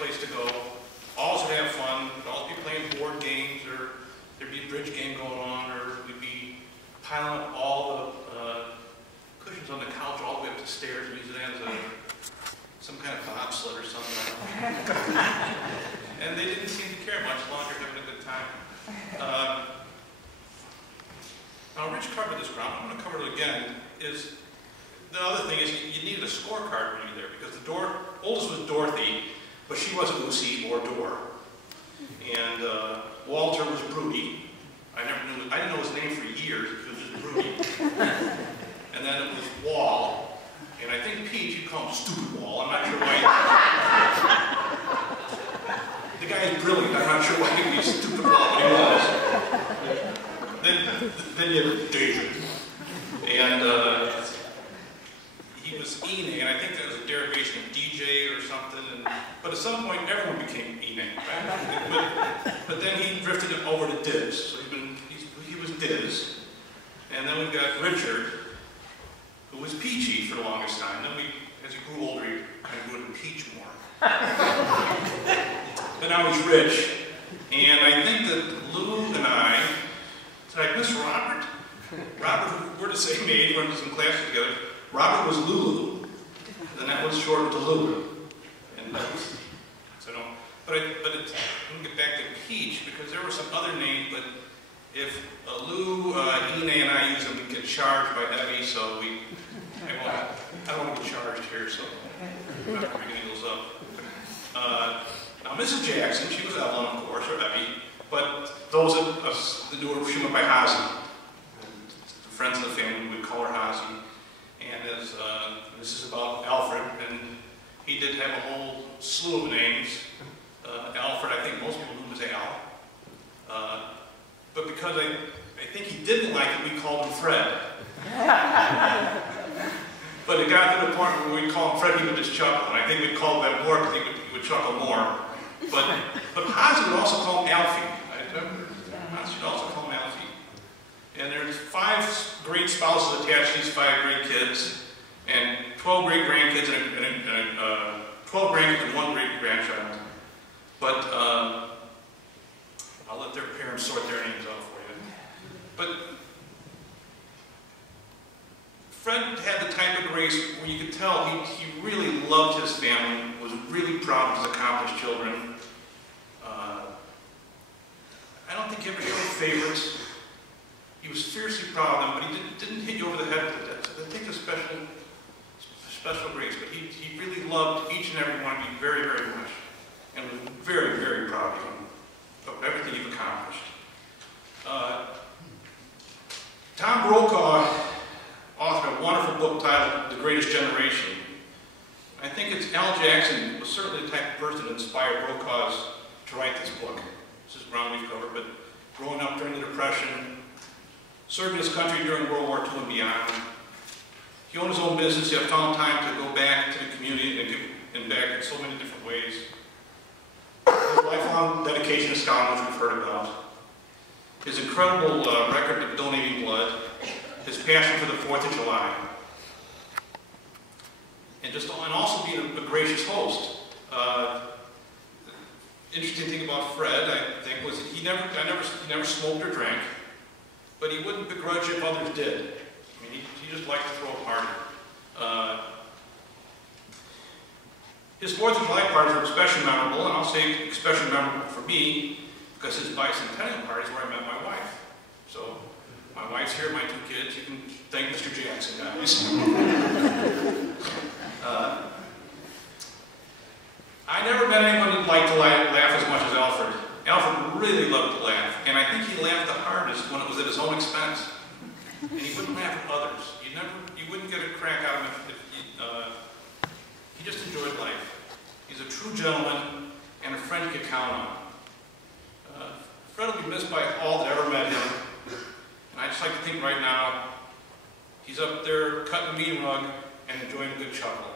place to go. Always would have fun. We'd always be playing board games, or there'd be a bridge game going on, or we'd be piling up all the cushions on the couch all the way up the stairs and use it as some kind of bobsled or something like that. And they didn't seem to care much as long as you're having a good time. Now, Rich covered this ground. I'm going to cover it again. The other thing is you needed a scorecard when you were there, because the oldest was Dorothy, but she wasn't Lucy or Dor. And Walter was Broody. I didn't know his name for years. It was just Broody. And then it was Wall. And I think Pete, you call him Stupid Wall. I'm not sure why. The guy is brilliant. I'm not sure why he was Stupid Wall, but he was. Then you had David. And he was Ene, and I think that was a derivation of DJ or something. But at some point, everyone became Ene, right? But then he drifted over to Diz. So he was Diz. And then we've got Richard, who was Peachy for the longest time. Then as he grew older, he kind of grew into Peach more. But now he's Rich. And I think that Lou and I, did I miss Robert? Robert, we're the same age, we're in some classes together. Robert was Lulu. And then that was shortened to Lulu. And so no. But I'm going to get back to Peach, because there were some other names, but if Lou, Ene, and I use them, we get charged by Debbie, so I don't want to get charged here, so I'm not going to bring those up. Now, Mrs. Jackson, she was Evelyn, of course, or Debbie, but those that knew her, she went by Hazy. Friends of the family would call her Hazy. And this is about Alfred, and he did have a whole slew of names. Alfred, I think most people knew him as Al. But because I think he didn't like it, we called him Fred. But it got to the point where we'd call him Fred, he would just chuckle. And I think we'd call him that more because he would chuckle more. But Hazy would also call him Alfie. Hazy would also call him Alfie. And there's 5 great spouses attached to these 5 great kids, and 12 great grandkids, and 12 grandkids and 1 great grandchild. But I'll let their parents sort their names out for you. But Fred had the type of grace where you could tell he really loved his family, was really proud of his accomplished children. I don't think he ever showed favorites. He was fiercely proud of them, but he didn't hit you over the head with that. So I think a special grace. But he really loved each and every one of you very, very much, and was very, very proud of you, of everything you've accomplished. Tom Brokaw authored a wonderful book titled The Greatest Generation. I think Al Jackson was certainly the type of person that inspired Brokaw to write this book. This is ground we've covered, but growing up during the Depression, serving his country during World War II and beyond. He owned his own business. He found time to go back to the community and give back in so many different ways. His lifelong dedication to Scotland, which we've heard about. His incredible record of donating blood. His passion for the 4th of July. And also being a gracious host. Interesting thing about Fred, I think, was that he never smoked or drank. But he wouldn't begrudge if others did. I mean, he just liked to throw a party. His 4th of July parties were especially memorable, and I'll say especially memorable for me, because his bicentennial party is where I met my wife. So, my wife's here, my 2 kids. You can thank Mr. Jackson, guys. I never met anyone who liked to laugh as much as Alfred. Alfred really loved to laugh, and I think he laughed the hardest when it was at his own expense. And he wouldn't laugh at others. You wouldn't get a crack out of him if he just enjoyed life. He's a true gentleman and a friend you could count on. Fred will be missed by all that ever met him. And I just like to think right now, he's up there cutting a meat rug and enjoying a good chuckle.